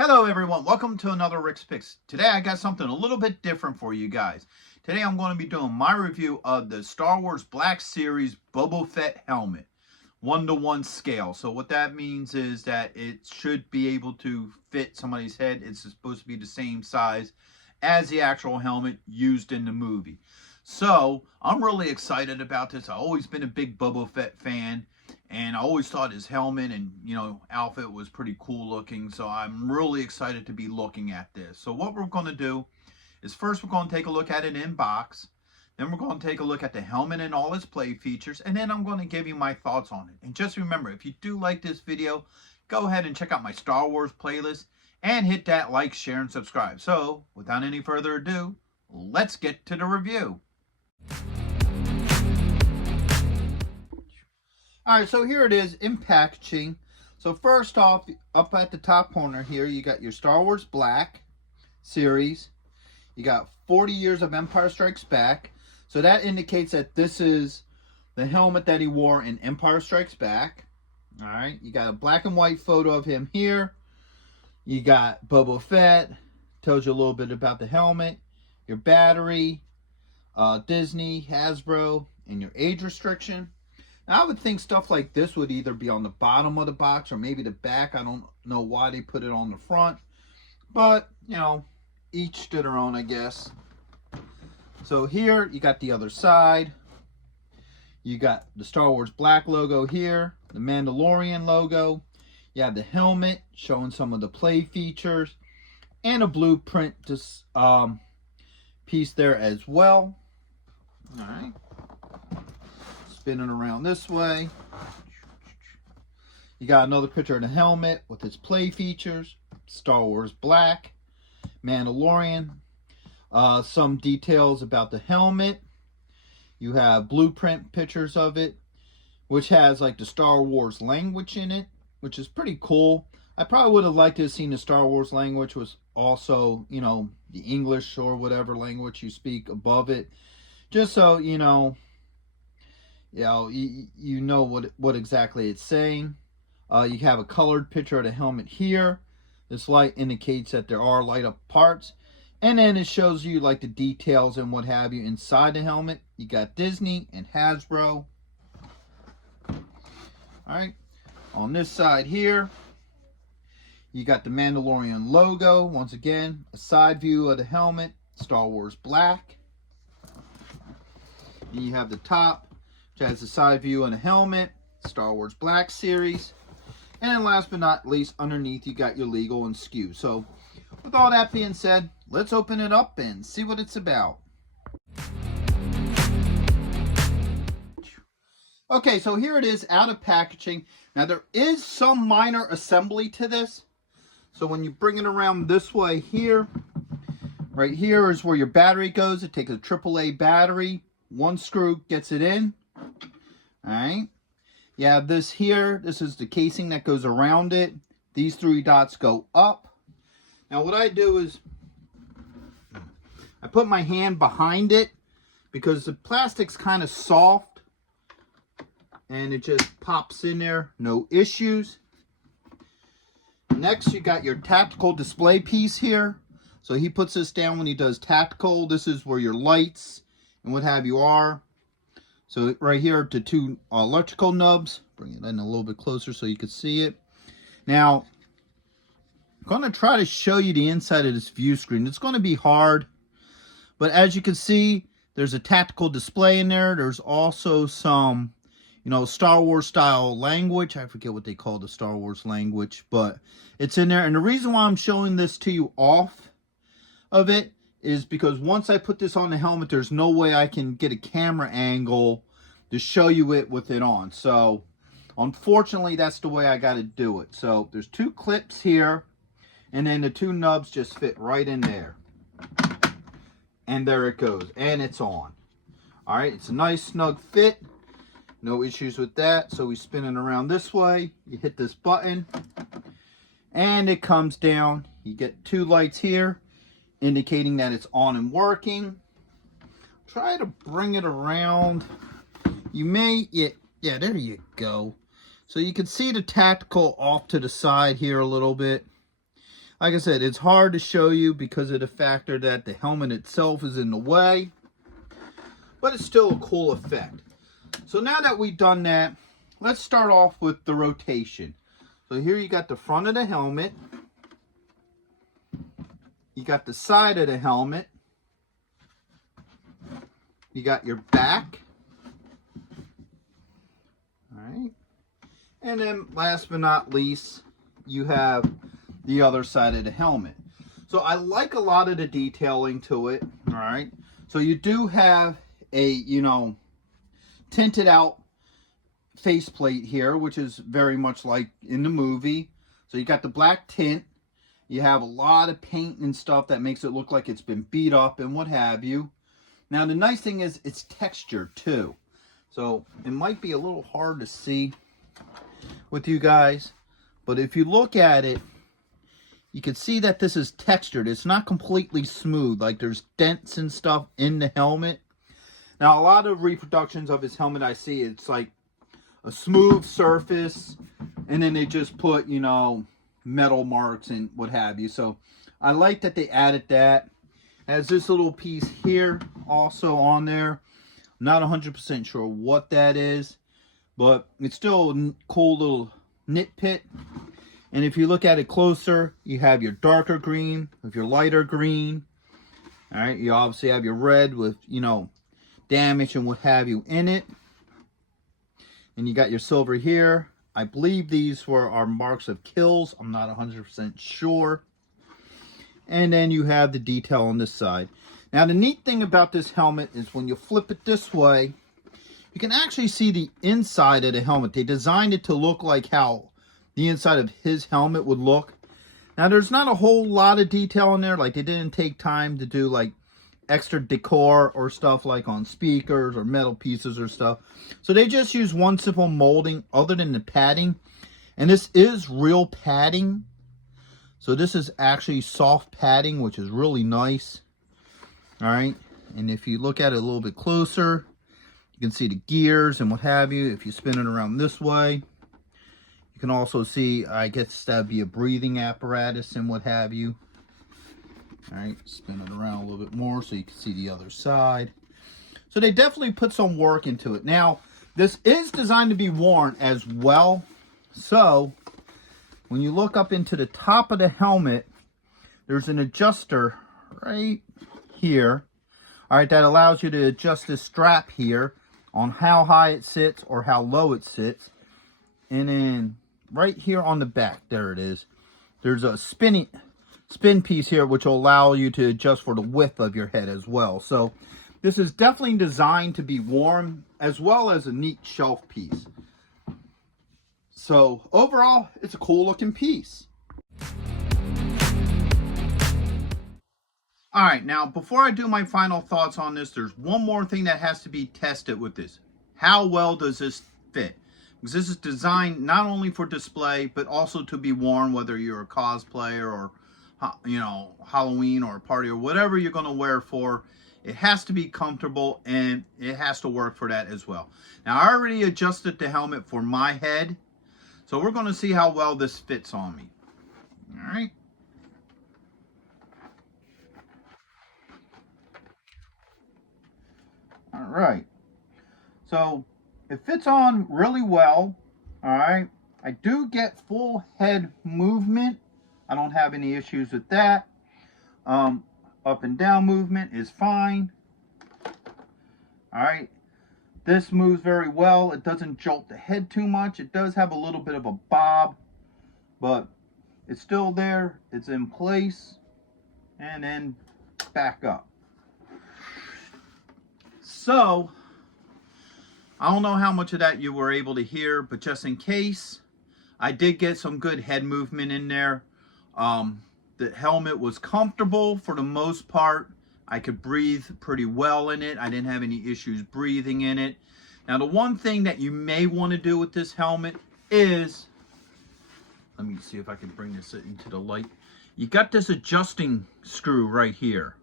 Hello everyone, welcome to another Rick's Picks. Today I got something a little bit different for you guys. Today I'm going to be doing my review of the Star Wars Black Series Boba Fett helmet. 1-to-1 scale. So what that means is that it should be able to fit somebody's head. It's supposed to be the same size as the actual helmet used in the movie. So I'm really excited about this. I've always been a big Boba Fett fan. And I always thought his helmet and, outfit was pretty cool looking. So I'm really excited to be looking at this. So what we're going to do is first we're going to take a look at it in box. Then we're going to take a look at the helmet and all its play features. And then I'm going to give you my thoughts on it. And just remember, if you do like this video, go ahead and check out my Star Wars playlist. And hit that like, share, and subscribe. So without any further ado, let's get to the review. Alright, so here it is in packaging. So first off, up at the top corner here, you got your Star Wars Black Series. You got 40 years of Empire Strikes Back. So that indicates that this is the helmet that he wore in Empire Strikes Back. Alright, you got a black and white photo of him here. You got Boba Fett. Tells you a little bit about the helmet. Your battery. Disney, Hasbro, and your age restriction. Now, I would think stuff like this would either be on the bottom of the box or maybe the back. I don't know why they put it on the front. But, each to their own, I guess. So here, you got the other side. You got the Star Wars Black logo here. The Mandalorian logo. You have the helmet showing some of the play features. And a blueprint piece there as well. Alright. Spinning around this way. You got another picture of the helmet with its play features. Star Wars Black. Mandalorian. Some details about the helmet. You have blueprint pictures of it, which has like the Star Wars language in it, which is pretty cool. I probably would have liked to have seen the Star Wars language was also, the English or whatever language you speak above it. Just so, you know what exactly it's saying. You have a colored picture of the helmet here. This light indicates that there are light up parts. And then it shows you like the details and what have you inside the helmet. You got Disney and Hasbro. Alright. On this side here, you got the Mandalorian logo. Once again, a side view of the helmet. Star Wars Black. And you have the top, which has the side view and a helmet, Star Wars Black Series. And then last but not least, underneath you got your legal and SKU. So with all that being said, let's open it up and see what it's about. Okay, so here it is out of packaging. Now there is some minor assembly to this. So when you bring it around this way here, right here is where your battery goes. It takes a AAA battery. One screw gets it in. Alright. You have this here. This is the casing that goes around it. These three dots go up. Now what I do is I put my hand behind it because the plastic's kind of soft. And it just pops in there. No issues. Next you got your tactical display piece here. So he puts this down when he does tactical. This is where your lights and what have you are. So right here to two electrical nubs. Bring it in a little bit closer so you can see it. Now, I'm going to try to show you the inside of this view screen. It's going to be hard. But as you can see, there's a tactical display in there. There's also some, Star Wars style language. I forget what they call the Star Wars language. But it's in there. And the reason why I'm showing this to you off of it is because once I put this on the helmet, there's no way I can get a camera angle to show you it with it on. So, unfortunately, that's the way I got to do it. So, there's two clips here, and then the two nubs just fit right in there. And there it goes. And it's on. Alright, it's a nice snug fit. No issues with that. So, we spin it around this way. You hit this button. And it comes down. You get two lights here, indicating that it's on and working. Try to bring it around. You may, yeah, there you go. So you can see the tactical off to the side here a little bit. Like I said, it's hard to show you because of the factor that the helmet itself is in the way. But it's still a cool effect. So now that we've done that, let's start off with the rotation. So here you got the front of the helmet. You got the side of the helmet. You got your back. Alright. And then last but not least, you have the other side of the helmet. So I like a lot of the detailing to it. Alright. So you do have a, you know, tinted out faceplate here, which is very much like in the movie. So you got the black tint. You have a lot of paint and stuff that makes it look like it's been beat up and what have you. Now the nice thing is it's textured too. So it might be a little hard to see with you guys, but if you look at it, you can see that this is textured. It's not completely smooth. Like there's dents and stuff in the helmet. Now, a lot of reproductions of his helmet I see, it's like a smooth surface, and then they just put, you know, metal marks and what have you. So, I like that they added that. Has this little piece here also on there. I'm not 100% sure what that is, but it's still a cool little knit pit. And if you look at it closer, you have your darker green with your lighter green. All right, you obviously have your red with, you know, damage and what have you in it. And you got your silver here. I believe these were our marks of kills. I'm not 100% sure. And then you have the detail on this side. Now the neat thing about this helmet is when you flip it this way, you can actually see the inside of the helmet. They designed it to look like how the inside of his helmet would look. Now there's not a whole lot of detail in there. Like they didn't take time to do like extra decor or stuff like on speakers or metal pieces or stuff. So they just use one simple molding other than the padding. And this is real padding. So this is actually soft padding, which is really nice. All right. And if you look at it a little bit closer, you can see the gears and what have you. If you spin it around this way, you can also see, I guess that'd be a breathing apparatus and what have you. All right, spin it around a little bit more so you can see the other side. So they definitely put some work into it. Now, this is designed to be worn as well. So, when you look up into the top of the helmet, there's an adjuster right here. All right, that allows you to adjust this strap here on how high it sits or how low it sits. And then right here on the back, there it is. There's a spin piece here which will allow you to adjust for the width of your head as well. So this is definitely designed to be worn as well as a neat shelf piece. So overall, it's a cool looking piece. Alright, now before I do my final thoughts on this, there's one more thing that has to be tested with this. How well does this fit? Because this is designed not only for display, but also to be worn, whether you're a cosplayer or, you know, Halloween or a party or whatever you're going to wear for. It has to be comfortable and it has to work for that as well. Now, I already adjusted the helmet for my head, so we're going to see how well this fits on me. All right. All right. So it fits on really well. All right. I do get full head movement. I don't have any issues with that. Up and down movement is fine. All right. This moves very well. It doesn't jolt the head too much. It does have a little bit of a bob, but it's still there. It's in place. And then back up. So, I don't know how much of that you were able to hear, but just in case, I did get some good head movement in there. The helmet was comfortable for the most part. I could breathe pretty well in it. I didn't have any issues breathing in it. Now, the one thing that you may want to do with this helmet is, let me see if I can bring this into the light. You got this adjusting screw right here.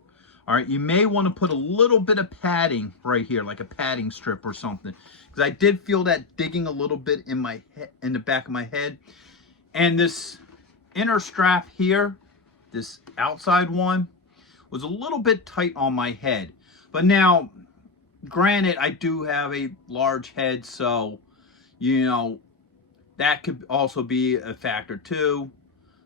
All right, you may want to put a little bit of padding right here, like a padding strip or something, because I did feel that digging a little bit in my head, in the back of my head. And this inner strap here, this outside one was a little bit tight on my head. But now, granted, I do have a large head, so, you know, that could also be a factor too.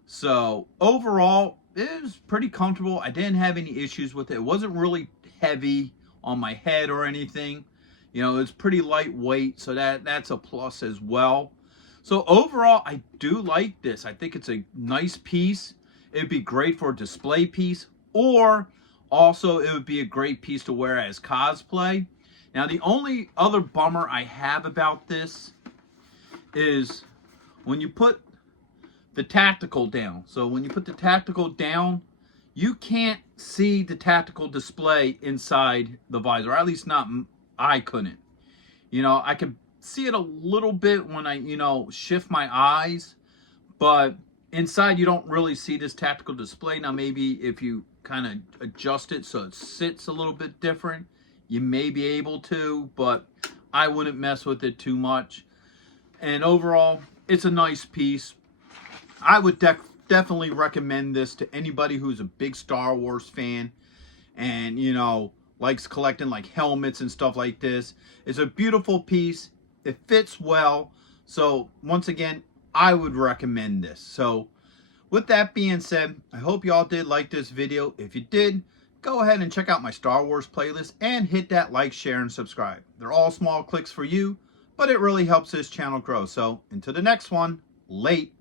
So overall, it was pretty comfortable. I didn't have any issues with it. It wasn't really heavy on my head or anything. You know, it's pretty lightweight, so that's a plus as well. So overall, I do like this. I think it's a nice piece. It'd be great for a display piece, or also it would be a great piece to wear as cosplay. Now, the only other bummer I have about this is when you put the tactical down. So when you put the tactical down, you can't see the tactical display inside the visor. Or at least not, I couldn't. You know, I could see it a little bit when I, you know, shift my eyes, but inside you don't really see this tactical display. Now maybe if you kind of adjust it so it sits a little bit different, you may be able to, but I wouldn't mess with it too much. And overall, it's a nice piece. I would definitely recommend this to anybody who's a big Star Wars fan and, you know, likes collecting like helmets and stuff like this. It's a beautiful piece. It fits well. So once again, I would recommend this. So with that being said, I hope y'all did like this video. If you did, go ahead and check out my Star Wars playlist and hit that like, share, and subscribe. They're all small clicks for you, but it really helps this channel grow. So until the next one, late.